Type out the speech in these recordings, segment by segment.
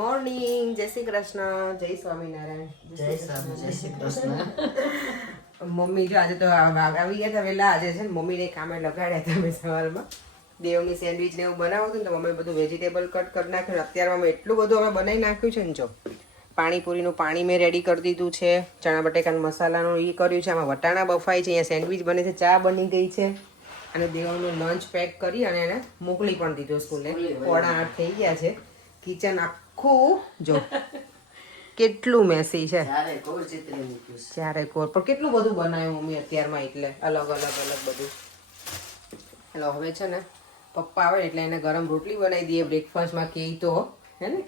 Morning, જય શ્રી કૃષ્ણ, જય સ્વામિનારાયણ. જય શ્રી કૃષ્ણ. મમ્મી જો આજે તો આવી ગયા હતા વહેલા. આજે છે ને મમ્મીને કામે લગાડ્યા હતા મેં સવારમાં. દેવની સેન્ડવિચ ને એવું બનાવું હતું ને તો મમ્મી બધું વેજીટેબલ કટ કરી નાખ્યું. અત્યારે અમે એટલું બધું અમે બનાવી નાખ્યું છે ને. જો પાણીપુરીનું પાણી મેં રેડી કરી દીધું છે, ચણા બટેકાના મસાલાનું એ કર્યું છે, આમાં વટાણા બફાય છે, અહીંયા સેન્ડવિચ બને છે, ચા બની ગઈ છે અને દેવનું લંચ પેક કરી અને એને મોકલી પણ દીધું સ્કૂલે. 8:15 થઈ ગયા છે. કિચન આખું જો કેટલું મેસી છે, ચારે કોર પણ કેટલું બધું બનાવ્યું મમ્મી અત્યારમાં, એટલે અલગ અલગ બધું. એટલે હવે છે ને પપ્પા આવે એટલે એને ગરમ રોટલી બનાવી દઈએ બ્રેકફાસ્ટમાં કે તો હે ને,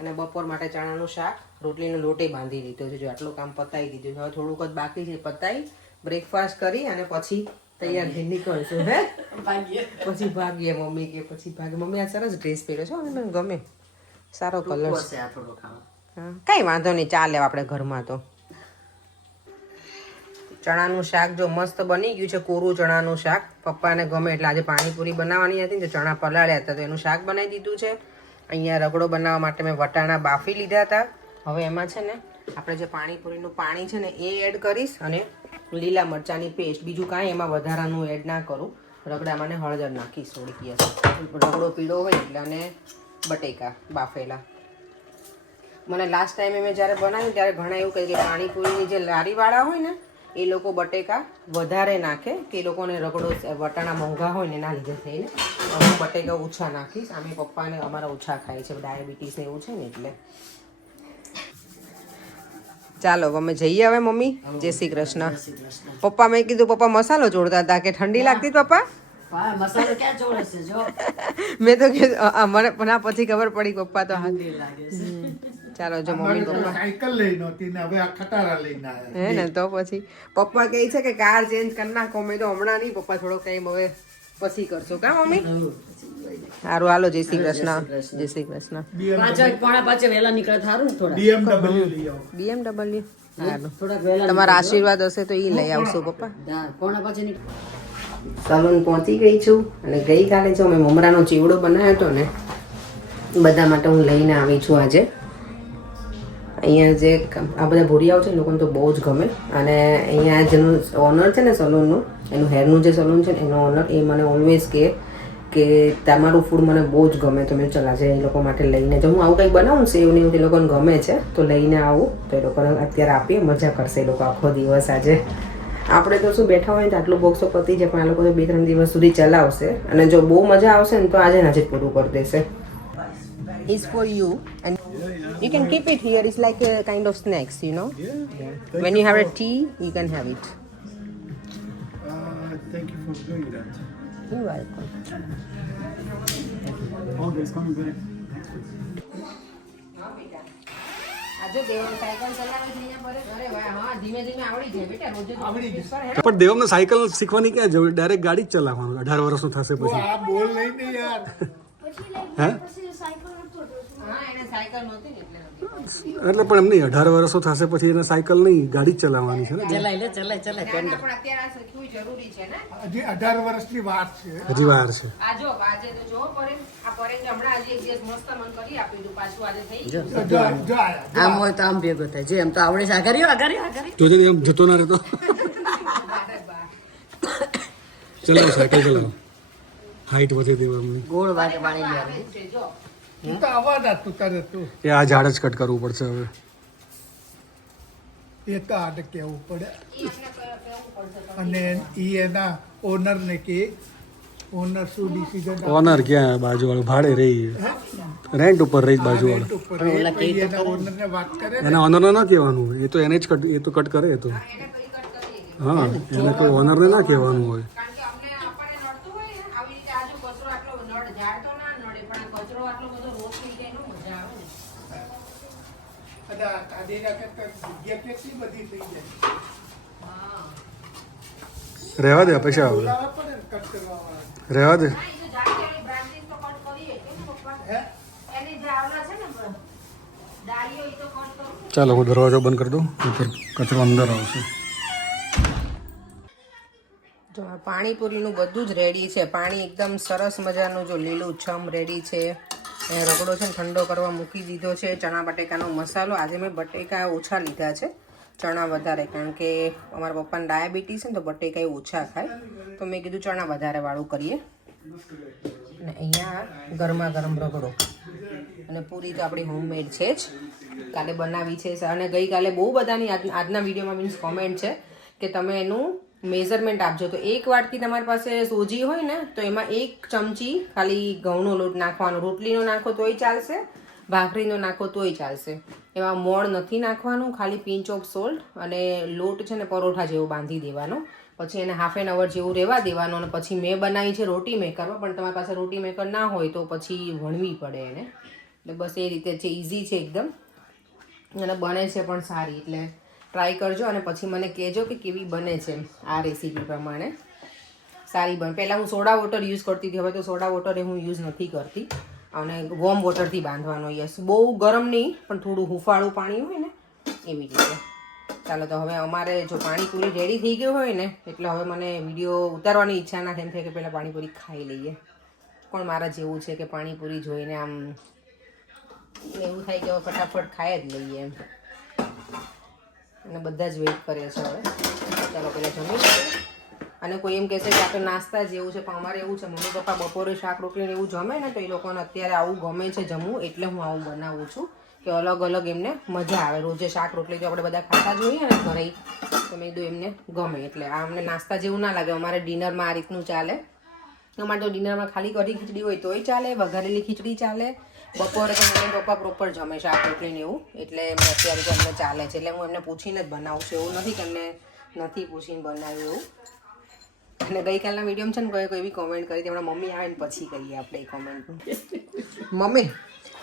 અને બપોર માટે ચણાનું શાક, રોટલીનો લોટે બાંધી દીધો છે. જો આટલું કામ પતાવી દીધું. હવે થોડુંક જ બાકી છે, પતાવી બ્રેકફાસ્ટ કરી અને પછી તૈયાર થઈ નીકળશું. હે પછી ભાગીએ મમ્મી કે પછી ભાગે. મમ્મી આ સરસ ડ્રેસ પહેર્યો છે, મને ગમે, સારો કલર છે. હા કઈ વાંધો નહીં, ચાલે આપણે ઘરમાં. તો ચણાનું શાક જો મસ્ત બની ગયું છે, કોરું ચણાનું શાક. પપ્પાને ગમે એટલે આજે પાણીપુરી બનાવવાની હતી ને તો ચણા પલાળ્યા હતા તો એનું શાક બનાવી દીધું છે. અહીંયા રગડો બનાવવા માટે મેં વટાણા બાફી લીધા હતા. હવે એમાં છે ને આપણે જે પાણીપુરીનું પાણી છે ને એ એડ કરીશ અને લીલા મરચાંની પેસ્ટ, બીજું કાંઈ એમાં વધારાનું એડ ના કરું. રગડામાં ને હળદર નાખીશ થોડીક, રગડો પીળો હોય એટલે, અને બટેકા બાફેલા. મને લાસ્ટ ટાઈમે મેં જ્યારે બનાવ્યું ત્યારે ઘણા એવું કહે કે પાણીપુરીની જે લારીવાળા હોય ને એ લોકો બટેકા વધારે નાખે, કે એ લોકોને રગડો વટાણા મોંઘા હોય ને એના લીધે થઈને હું બટેકા ઓછા નાખીશ. આમે પપ્પાને અમારા ઓછા ખાય છે, ડાયાબિટીસ એવું છે ને એટલે. ચાલો અમે જઈએ હવે મમ્મી. જય શ્રી કૃષ્ણ. પપ્પા મેં કીધું પપ્પા મસાલો જોડતા હતા કે ઠંડી લાગતી પપ્પા? મસાલો ક્યાં જોડે છે જો. મેં તો કીધું મને પણ પછી ખબર પડી પપ્પા તો હાથ લાગે છે. ચાલો જો મમ્મી પપ્પા સાયકલ લઈ નહોતી ને હવે આ ખટારા લઈને આવ્યા હે ને, તો પછી પપ્પા કહે છે કે કાર ચેન્જ કરી નાખો. મેં તો હમણાં નહીં પપ્પા, થોડો ટાઈમ હવે પછી કરશો કા મમ્મી? સારું હાલો, જય શ્રી કૃષ્ણ. જય શ્રી કૃષ્ણ. 5:45 વહેલા નીકળે થારું ને થોડા. BMW લઈ આવો. BMW સારું, થોડાક વહેલા તમારા આશીર્વાદ હશે તો એ લઈ આવશું પપ્પા. 5:45 નીકળે. સલૂન પહોંચી ગઈ છું અને ગઈકાલે જો મેં મમરાનો ચીવડો બનાવ્યો હતો ને બધા માટે હું લઈને આવી છું આજે. અહીંયા જે આ બધા ભૂરિયાઓ છે એ લોકોને તો બહુ જ ગમે. અને અહીંયા જેનું ઓનર છે ને સલૂનનું, એનું હેરનું જે સલૂન છે ને એનો ઓનર, એ મને ઓલવેઝ કહે કે તમારું ફૂડ મને બહુ જ ગમે, તો મેં ચાલ આજે એ લોકો માટે લઈને, જો હું આવું કંઈક બનાવું છે એવું નહીં, એ લોકોને ગમે છે તો લઈને આવું. તો એ લોકોને અત્યારે આપીએ, મજા કરશે એ લોકો આખો દિવસ. આજે આપણે તો શું બેઠા હોય તો આટલું બોક્સો પતી જાય, પણ આ લોકો તો 2-3 દિવસ સુધી ચલાવશે. અને જો બહુ મજા આવશે ને તો આજે ને આજે જ પૂરું કરી દેશે. It's for you and you can keep it here. It's like a kind of snacks, you know. Yeah. When you have a tea, you can have it. Thank you for doing that. You're welcome. Always coming back. પણ દેવમને cycle શીખવાની ક્યાં જવું? Direct ગાડી જ ચલાવવાનું. 18 વર્ષનું થશે પછી. આ બોલ લઈને યાર. હે એટલે પણ એમ નહીં, 18 વર્ષો થશે પછી એને સાયકલ નહીં, ગાડી જ ચલાવવાની છે ને. ચલાય હજી 18 વર્ષની વાત છે. હજી વાર છે. જો આયા. આમ હોય તો આમ ભેગો થાય, જે એમ તો આવડે છે. આઘારી જોજે એમ જતો ના રહેતો. ચલાવો સાયકલ ચલાવો, હાઈટ વધે દેવા. ગોળ વાટે પાણી લેવાનું. તું તો આવા તું તારે તું એ આ ઝાડ જ કટ કરવું પડશે હવે. એ તો આને કહેવું પડે. અને ઈ એના ઓનર ને કે ઓનર શું ડિસિઝન ઓનર ક્યાં? બાજુવાળો ભાડે રહી, રેન્ટ ઉપર રહી બાજુવાળો. એના ઓનર ને વાત કરે એના ઓનરને ના કહેવાનું હોય, એ તો એને જ કટ, એ તો કટ કરે. એ તો હા, એને કોઈ ઓનરને ના કહેવાનું હોય. રહેવા દે પૈસા આવે, રહેવા દે. ચાલો હું દરવાજો બંધ કરી દઉં, ઉપર કચરો અંદર આવશે. જો આ પાણીપુરીનું બધું જ રેડી છે. પાણી એકદમ સરસ મજાનું જો લીલું છમ રેડી છે. એ રગડો છે ને ઠંડો કરવા મૂકી દીધો છે. ચણા બટેકાનો મસાલો, આજે મેં બટેકા ઓછા લીધા છે, ચણા વધારે, કારણ કે અમારા પપ્પાને ડાયાબિટીસ છે ને તો બટેકા ઓછા ખાય, તો મેં કીધું ચણા વધારે વાળું કરીએ. અને અહીંયા ગરમા ગરમ રગડો અને પૂરી તો આપણી હોમમેડ છે જ, કાલે બનાવી છે. અને ગઈકાલે બહુ બધાની આજના વિડીયોમાં મીન્સ કોમેન્ટ છે કે તમે એનું મેઝરમેન્ટ આપજો. તો એક વાટકી તમારી પાસે સોજી હોય ને તો એમાં 1 ચમચી ખાલી ઘઉંનો લોટ નાખવાનો. રોટલીનો નાખો તોય ચાલશે, ભાખરીનો નાખો તોય ચાલશે. એમાં મોણ નથી નાખવાનું, ખાલી પિંચ ઓફ સોલ્ટ. અને લોટ છે ને પરોઠા જેવો બાંધી દેવાનો, પછી એને હાફ એન અવર જેવું રહેવા દેવાનું. અને પછી મેં બનાવી છે રોટી મેકરમાં, પણ તમારી પાસે રોટી મેકર ના હોય તો પછી વણવી પડે એને. એટલે બસ એ રીતે છે, ઇઝી છે એકદમ અને બને છે પણ સારી. એટલે ટ્રાય કરજો અને પછી મને કહેજો કે કેવી બને છે. આ રેસીપી પ્રમાણે સારી બને. પહેલાં હું સોડા વોટર યુઝ કરતી હતી, હવે તો સોડા વોટર હું યુઝ નથી કરતી અને વોર્મ વોટરથી બાંધવાનો. યસ, બહુ ગરમ નહીં પણ થોડું હુંફાળું પાણી હોય ને એવી રીતે. ચાલો તો હવે અમારે જો પાણીપુરી રેડી થઈ ગયું હોય ને એટલે હવે મને વિડીયો ઉતારવાની ઈચ્છા ના થાય, એમ થાય કે પહેલાં પાણીપુરી ખાઈ લઈએ. પણ મારા જેવું છે કે પાણીપુરી જોઈને આમ એવું થાય કે હવે ફટાફટ ખાઈ જ લઈએ એમ. અને બધા જ વેઇટ કરે છે હવે. ચાલો પહેલાં જમી લઈએ. અને કોઈ એમ કહેશે કે આપણે નાસ્તા જેવું છે, પણ અમારે એવું છે મમ્મી પપ્પા બપોરે શાક રોટલીને એવું જમે ને તો એ લોકોને અત્યારે આવું ગમે છે જમવું, એટલે હું આવું બનાવું છું કે અલગ અલગ એમને મજા આવે. રોજે શાક રોટલી તો આપણે બધા ખાતા જોઈએ ને ઘરે, તો મેં કીધું એમને ગમે. એટલે આ અમને નાસ્તા જેવું ના લાગે. અમારે ડિનરમાં આ રીતનું ચાલે. અમારે તો ડિનરમાં ખાલી કઢી ખીચડી હોય તોય ચાલે, વઘારેલી ખીચડી ચાલે. બપોરે તો મમ્મી પપ્પા પ્રોપર જમે શાક રોટલીને એવું, એટલે એમને અત્યારે તો અમને ચાલે છે. એટલે હું એમને પૂછીને જ બનાવું છું, એવું નથી કે એમને નથી પૂછીને બનાવ્યું એવું. અને ગઈકાલના વિડીયોમાં છે ને કોઈ એવી કોમેન્ટ કરી હતી, હમણાં મમ્મી આવે ને પછી કહીએ આપણે એ કોમેન્ટ. મમ્મી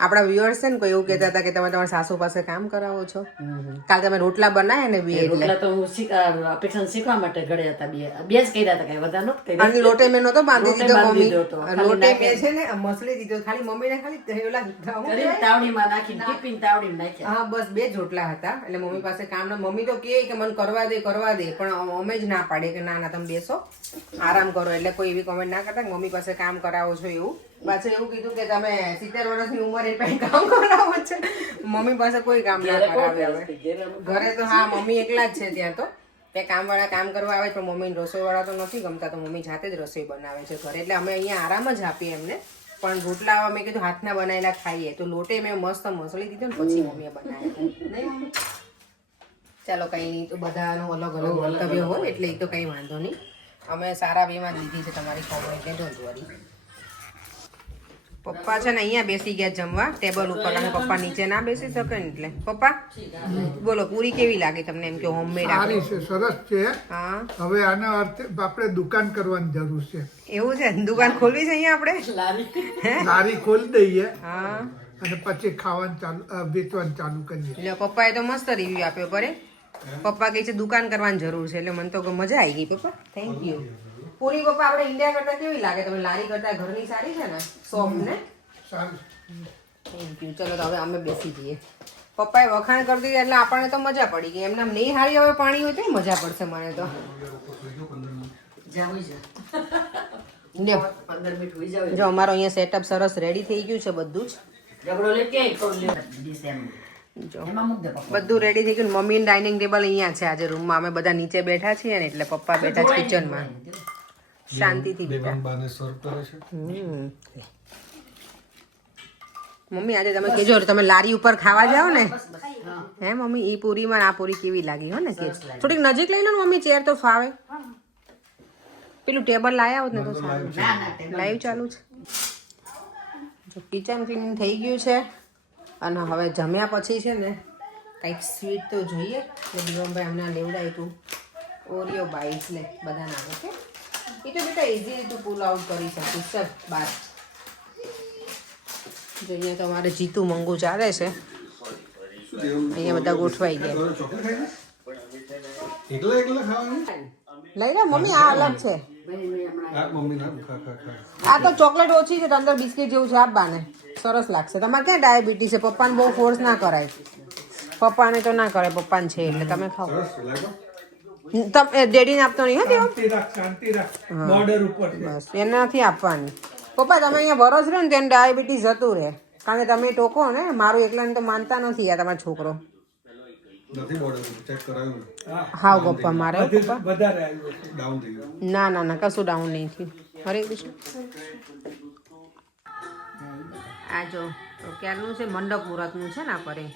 આપણા વ્યુઅર્સ છે ને કોઈ એવું કહેતા હતા કે તમે તમારા સાસુ પાસે કામ કરાવો છો. કાલે તમે રોટલા બનાવ્યા ને બે, એટલે રોટલા તો હું અપેક્ષા શીખવા માટે ઘડે હતા, બે જ કર્યા હતા, કઈ વધારે નહોતું કર્યા. અને લોટે મેં નહોતો બાંધી દીધો મમ્મી, ખાલી લોટે મેં છે ને મસળી દીધો ખાલી. મમ્મીને ખાલી ઓલા કરીને તાવડીમાં નાખીને ટિફિન તાવડીમાં નાખ્યા. હા બસ 2 જ રોટલા હતા. એટલે મમ્મી પાસે કામ ના, મમ્મી તો કહે કે મને કરવા દે, પણ અમે જ ના પાડીએ કે ના ના તમે બેસો આરામ કરો. એટલે કોઈ એવી કોમેન્ટ ના કરતા કે મમ્મી પાસે કામ કરાવો છો એવું. પાછું એવું કીધું કે તમે 70 વર્ષની ઉંમરે પાસે કામ કરાવો છો. મમ્મી પાસે કોઈ કામ ના કરાવે હવે ઘરે તો. હા મમ્મી એકલા જ છે ત્યાં તો, તે કામવાળા કામ કરવા આવે પણ મમ્મીને રસોઈવાળા તો નથી ગમતા, તો મમ્મી જાતે જ રસોઈ બનાવે છે ઘરે. એટલે અમે અહીંયા આરામ જ આપીએ એમને. પણ રોટલા મેં કીધું હાથના બનાવેલા ખાઈએ, તો લોટે મેં મસ્ત મસળી દીધો ને પછી મમ્મીએ બનાવ્યા. ચાલો કંઈ નહીં, તો બધાનું અલગ અલગ મંતવ્ય હોય એટલે એ તો કંઈ વાંધો નહીં. અમે સારા વેમાં જ લીધી છે તમારી કોમેન્ટ, ડોન્ટ વરી. પપ્પા છે ને અહીંયા બેસી ગયા જમવા ટેબલ ઉપર, અને પપ્પા નીચે ના બેસી શકે ને એટલે. પપ્પા બોલો પૂરી કેવી લાગે તમને? એમ કે હોમમેડ સારી છે, સરસ છે. હા હવે આના અર્થે આપણે દુકાન કરવાની જરૂર છે. એવું છે, દુકાન ખોલવી છે અહીંયા આપણે? લારી ખોલી દઈએ હા, અને પછી ખાવાનું ચાલુ વેચવાનું ચાલુ કરીએ. એટલે પપ્પાએ તો મસ્ત રિવ્યુ આપ્યો પરે. પપ્પા કહે છે દુકાન કરવાની જરૂર છે, એટલે મને તો મજા આવી ગઈ પપ્પા, થેન્ક યુ. પૂરી પપ્પા આપણે ઇન્ડિયા કરતા કેવી લાગે તમે? લારી કરતા ઘરની સારી છે ને, સોફ્ટ ને? સારું. Thank you. ચલો તો હવે અમે બેસી જઈએ. પપ્પાએ વખાણ કરી દીધી એટલે આપણને તો મજા પડી ગઈ. એમને નહીં હારી હવે પાણી હોય તો મજા પડશે મને તો. લ્યો 15 મિનિટ હોઈ જાવ. જો અમારો અહીંયા સેટઅપ સરસ રેડી થઈ ગયું છે બધું જ. જબડો લેતી આવી તો ડિસેમ્બર જો એમાં મૂક દે પપ્પા. બધું રેડી થઈ ગયું. મમ્મી ડાઇનિંગ ટેબલ અહીંયા છે આજે રૂમમાં. અમે બધા નીચે બેઠા છીએ ને એટલે પપ્પા બેઠા છે કિચનમાં શાંતિથી બેઠા. બાને સર્વ કરે છે. મમ્મી આજે તમે કેજો તમે લારી ઉપર ખાવા જાઓ ને હે મમ્મી, ઈ પૂરીમાં આ પૂરી કેવી લાગી હો ને? કે થોડીક નજીક લઈ લો ને મમ્મી, ચેર તો ફાવે. પેલું ટેબલ લાયા હોત ને તો સારું. લાઈવ ચાલુ છે. જો કિચન ક્લીન થઈ ગયું છે અને હવે જમ્યા પછી છે ને કંઈક સ્વીટ તો જોઈએ. એટલે દીવમભાઈ હમણાં લેવડાવ્યું હતું ઓરિયો બાઈટ્સ, લે બધા નાખો કે એ તો બેટા ઇઝીલી તું પુલ આઉટ કરી શકીશ. સર બાર જો અહીંયા તો અમારે જીતું મંગુ ચાલે છે. અહીંયા બધા ગોઠવાઈ ગયા. એકલા એકલા ખાવાનું? લઈ લો મમ્મી, આ અલગ છે. આ મમ્મી ના ખા ખા ખા. આ તો ચોકલેટ ઓછી છે, તો અંદર બિસ્કિટ જેવું છે, આપવાને સરસ લાગશે. તમારે ક્યાં ડાયાબિટીસ છે? પપ્પાને બહુ ફોર્સ ના કરાય. પપ્પાને તો ના કરાય, પપ્પાને છે એટલે તમે ખાઓ. સરસ લાગો. તમે ડેડીને આપતો નહીં હતી? શાંતિ રાખ, શાંતિ રાખ. બોર્ડર ઉપર છે. બસ એને નથી આપવાની. પપ્પા તમે અહીંયા ભરોસ રહ્યો ને તેને ડાયાબિટીસ જતું રહે. કારણ કે તમે ટોકો ને મારું એકલાને તો માનતા નથી આ તમારો છોકરો. નથી બોર્ડર ચેક કરાયું હાવ ગપ્પા મારે હો પપ્પા. વધારે આવ્યું છે. ડાઉન થઈ ગયું. ના ના ના કશું ડાઉન નહીં થયું. હરે કૃષ્ણ. આ જો તો ક્યારનું છે મંડપ મુહૂર્તનું છે ને આ પરે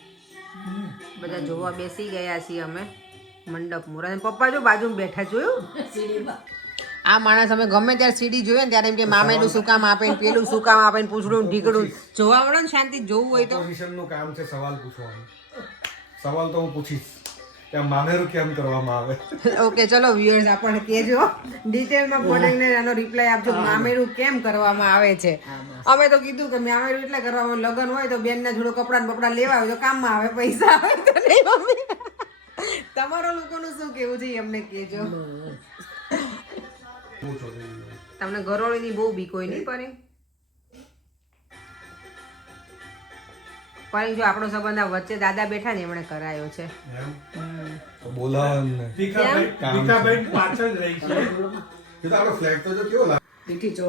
બધા જોવા બેસી ગયા છીએ અમે મંડપ મુહૂર્ત. પપ્પા જો બાજુમાં બેઠા જોયું. આ માણસ અમે ગમે ત્યારે સીડી જોઈએ ને ત્યારે એમ કે મામેલું શું કામ આપે ને પેલું શું કામ આપે ને પૂછડું ઢીકડું જોવા મળે ને શાંતિ જોવું હોય તો. પોઝિશનનું કામ છે સવાલ પૂછવાનું. સવાલ તો હું પૂછીશ કે આ મામેરું કેમ કરવામાં આવે. ઓકે ચલો વ્યુઅર્સ આપણને કહેજો ડિટેલમાં પટેલને આનો રિપ્લાય આપજો મામેરું કેમ કરવામાં આવે છે. અમે તો કીધું કે મામેરું એટલે કરવામાં લગ્ન હોય તો બેનના જોડો કપડાં ને બપડા લેવા હોય તો કામમાં આવે પૈસા આવે તો નહીં મમ્મી. તમારો લોકોનું શું કેવું છે એ અમને કહેજો. તમને ઘરોળીની બહુ બીક હોય નહીં પરે પણ જો આપણો સંબંધ આ વચ્ચે દાદા બેઠા ને એમણે કરાયો છે. તો બોલાવો એમને. ભીખાભાઈ પાછળ જ રહી છે. એ તો આપણો ફ્લેટ તો જો કેવો લાગે.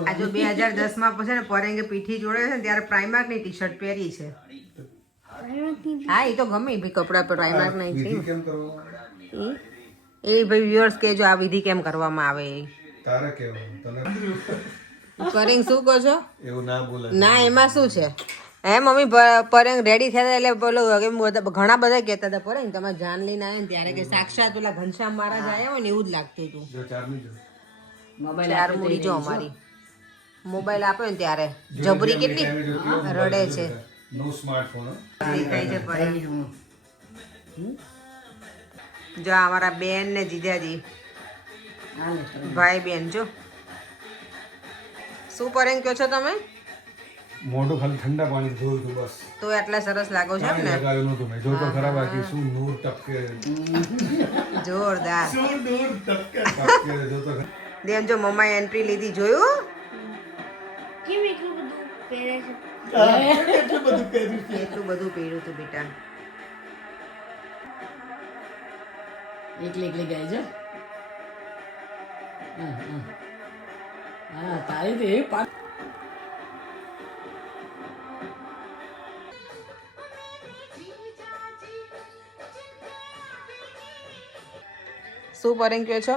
આ જો 2010 પછી ને પરેંગે પીઠી જોડે છે ને ત્યારે પ્રાઇમાર્ક ની ટી શર્ટ પહેરી છે. હા એ તો ગમે ભાઈ કપડા પર પ્રાઇમાર્ક નહીં વિધિ છે કેમ કરવામાં એ ભાઈ વ્યુઅર્સ કહેજો આ વિધિ કેમ કરવામાં આવે એ. તારે કેવું તને પરેંગ શું કહો છો? એવું ના બોલે. ના એમાં શું છે હે મમ્મી પરેંગ રેડી થયા હતા એટલે બોલો ઘણા બધા કહેતા હતા પરેંગ તમે જાન લઈને આવ્યા ને ત્યારે કે સાક્ષાત પેલા ઘનશ્યામ મહારાજ આવ્યા હોય ને એવું જ લાગતું હતું. જો ચારની જો ચાર મૂડી જો અમારી મોબાઈલ આપ્યો ને ત્યારે જબરી કેટલી રડે છે. નો સ્માર્ટફોન. દેખાય છે પરેંગ. જો આ અમારા બેન ને જીજાજી ભાઈ બેન જો શું પરેંગ કહો છો તમે? મોઢું ખાલી ઠંડા પાણી ધોયું હતું બસ. તો એટલા સરસ લાગો છો કાંઈ ને લગાવ્યું નહોતું મેં. જો તો ખરાબ બાકી શું નૂર ટપકે જોરદાર. ટપકે જો તો ખરા. દેવ જો મમ્માએ એન્ટ્રી લીધી જોયું એટલું બધું પહેર્યું છે. એટલું બધું પહેર્યું હતું બેટા. એકલી એકલી ગાય છે. હા તારી તો એવી પાક શું પરેંગ કહો છો?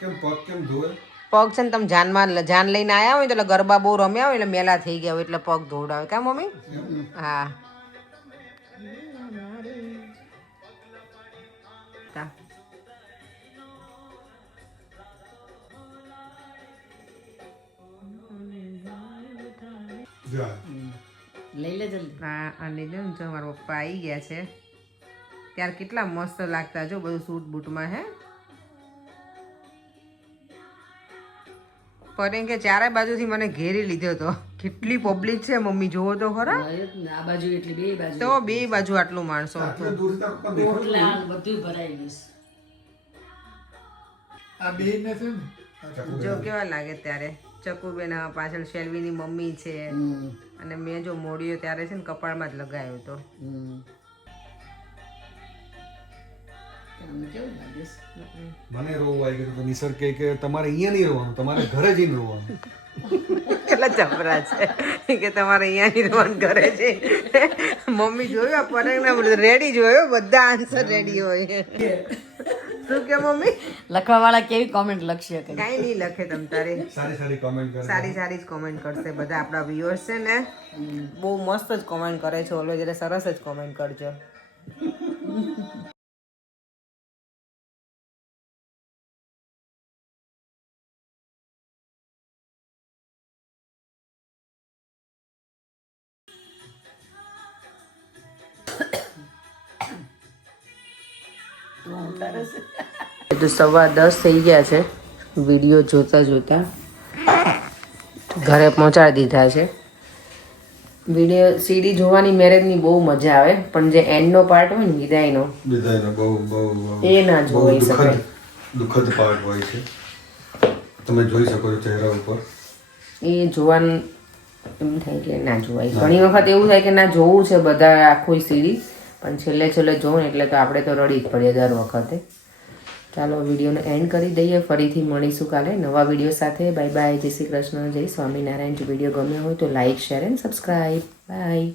કેમ પગ કેમ ધોવે? પગ છે ને તમે જાન લઈને આવ્યા હોય ને એટલે ગરબા બહુ રમ્યા હોય એટલે મેલા થઈ ગયા હોય એટલે પગ ધોવડાવે કા મમ્મી? હા જા. લઈ લે જલ્દી. હા અને જો ને જો મારા પપ્પા આવી ગયા છે ત્યારે કેટલા મસ્ત લાગતા જો બધું સૂટ બૂટમાં હે. પરેંગ કે ચારે બાજુથી મને ઘેરી લીધો હતો. કેટલી પબ્લિક છે મમ્મી જોવો તો ખરા. આ બાજુ એટલી બે બાજુ તો બે બાજુ આટલું માણસો હતું. આટલું દૂરથી તારા પપ્પા દેખાતું રોટલા ને બધું ભરાઈ ગયું આ બે ને છે ને જો કેવા લાગે ત્યારે ચકુબેન પાછળ શેલ્વીની મમ્મી છે અને મેં જો મોડિયો ત્યારે છે ને કપાળમાં જ લગાવ્યો હતો. તમને કેવું લાગે છે? મને રોવું આવી ગયું તો નિસર્ગ કહે કે તમારે અહીંયા નહીં રોવાનું, તમારે ઘરે જઈને રોવાનું. કેટલા ચપરા છે કે તમારે અહીંયા રહેવાનું ઘરે છે. મમ્મી જોયું પરેંગના રેડી જોયો બધા આન્સર રેડી હોય. શું કે મમ્મી? લખવા વાળા કેવી કોમેન્ટ લખશે કે કાંઈ નહીં લખે તમ તારે સારી સારી કોમેન્ટ કરે. સારી સારી જ કોમેન્ટ કરશે બધા આપણા વ્યુઅર્સ છે ને બહુ મસ્ત જ કોમેન્ટ કરે છે ઓલવેઝ એટલે સરસ જ કોમેન્ટ કરજો. તો 10:15 થઈ ગયા છે. વિડીયો જોતા જોતા ઘરે પહોંચાડી દીધા છે. વિડીયો સીડી જોવાની મેરેજની બહુ મજા આવે પણ જે એન્ડનો પાર્ટ હોય ને વિદાયનો બધાયનો બહુ એ ના જોઈ શકાય. દુઃખદ પાર્ટ હોય છે. તમે જોઈ શકો છો ચહેરા ઉપર. એ જોવાનું એમ થાય કે ના જોવાય. ઘણી વખત એવું થાય કે ના જોવું છે બધા આખું સીડી પણ છેલ્લે જોવું ને એટલે તો આપણે તો રડી જ પડીએ દર વખતે. ચાલો વિડીયોનો એન્ડ કરી દઈએ. ફરીથી મળીશું કાલે નવા વિડીયો સાથે. Bye bye. જય શ્રી કૃષ્ણ. જય સ્વામિનારાયણ. જો વિડીયો ગમ્યો હોય તો like share and subscribe. By.